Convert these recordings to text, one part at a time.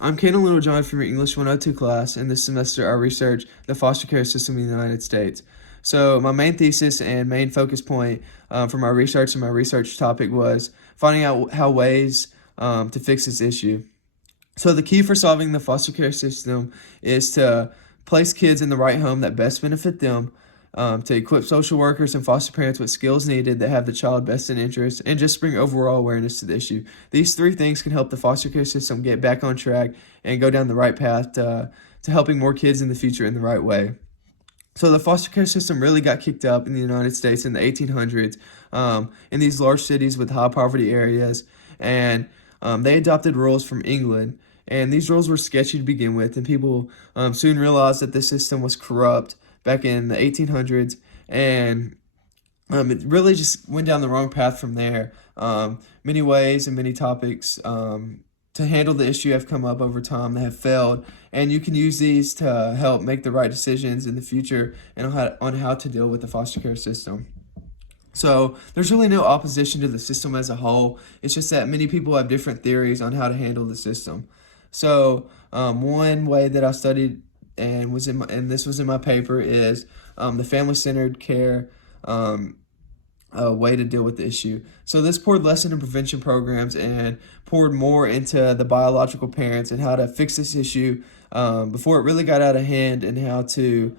I'm Caden Littlejohn from your English 102 class, and this semester I research the foster care system in the United States. So my main thesis and main focus point for my research and my research topic was finding out how ways to fix this issue. So the key for solving the foster care system is to place kids in the right home that best benefit them, to equip social workers and foster parents with skills needed that have the child best in interest, and just bring overall awareness to the issue. These three things can help the foster care system get back on track and go down the right path to helping more kids in the future in the right way. So the foster care system really got kicked up in the United States in the 1800s, in these large cities with high poverty areas, and they adopted rules from England. And these rules were sketchy to begin with, and people soon realized that the system was corrupt back in the 1800s, and it really just went down the wrong path from there. Many ways and many topics to handle the issue have come up over time that have failed, and you can use these to help make the right decisions in the future and on how to deal with the foster care system. So there's really no opposition to the system as a whole. It's just that many people have different theories on how to handle the system. So one way that I studied and this was in my paper is the family-centered care way to deal with the issue. So this poured less into prevention programs and poured more into the biological parents and how to fix this issue before it really got out of hand, and how to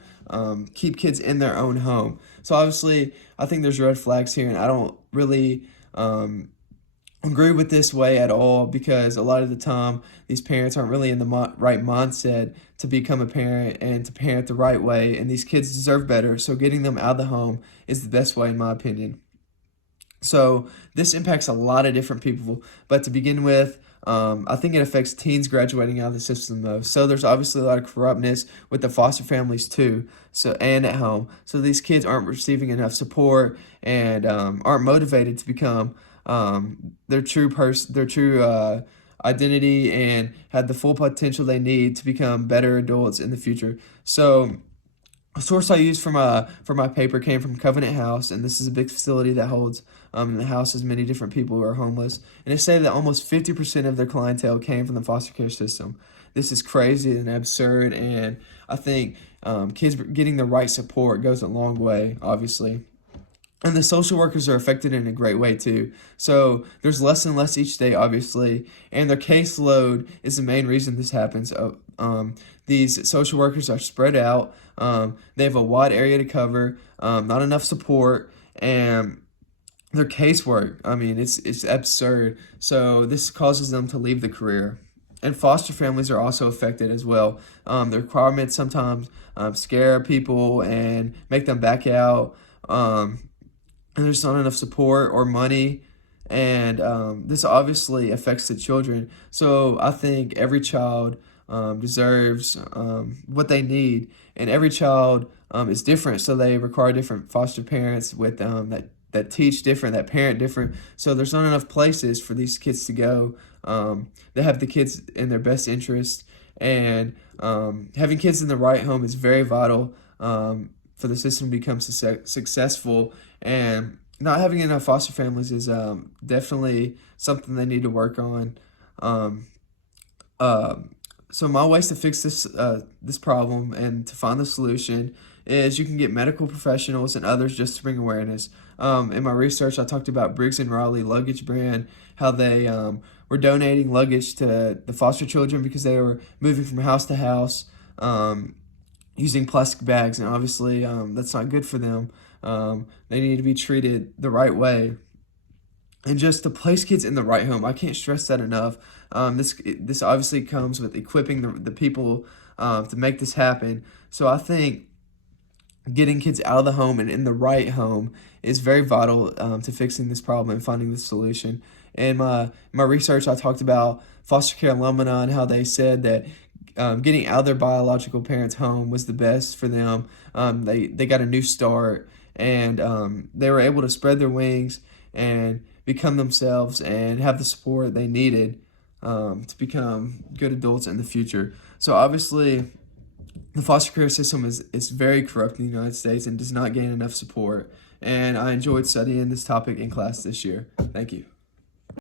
keep kids in their own home. So obviously, I think there's red flags here, and I don't really agree with this way at all, because a lot of the time these parents aren't really in the right mindset to become a parent and to parent the right way, and these kids deserve better. So getting them out of the home is the best way, in my opinion. So this impacts a lot of different people, but to begin with, I think it affects teens graduating out of the system though. So there's obviously a lot of corruptness with the foster families too, and at home. So these kids aren't receiving enough support and aren't motivated to become their true identity and have the full potential they need to become better adults in the future. So a source I used for my paper came from Covenant House, and this is a big facility that holds in the house as many different people who are homeless. And it said that almost 50% of their clientele came from the foster care system. This is crazy and absurd, and I think kids getting the right support goes a long way, obviously. And the social workers are affected in a great way too. So there's less and less each day, obviously, and their caseload is the main reason this happens. These social workers are spread out. They have a wide area to cover, not enough support, and their casework, I mean, it's absurd. So this causes them to leave the career. And foster families are also affected as well. The requirements sometimes scare people and make them back out. And there's not enough support or money, and this obviously affects the children. So I think every child deserves what they need, and every child is different, so they require different foster parents with that teach different, that parent different. So there's not enough places for these kids to go. They have the kids in their best interest, and having kids in the right home is very vital for the system to become successful. And not having enough foster families is definitely something they need to work on. So my ways to fix this problem and to find the solution is you can get medical professionals and others just to bring awareness. In my research, I talked about Briggs & Riley luggage brand, how they were donating luggage to the foster children because they were moving from house to house using plastic bags, and obviously that's not good for them. They need to be treated the right way. And just to place kids in the right home, I can't stress that enough. This obviously comes with equipping the people to make this happen. So I think getting kids out of the home and in the right home is very vital to fixing this problem and finding the solution. In my research, I talked about foster care alumni and how they said that getting out of their biological parents' home was the best for them. They got a new start, and they were able to spread their wings and become themselves and have the support they needed to become good adults in the future. So obviously, the foster care system is very corrupt in the United States and does not gain enough support. And I enjoyed studying this topic in class this year. Thank you.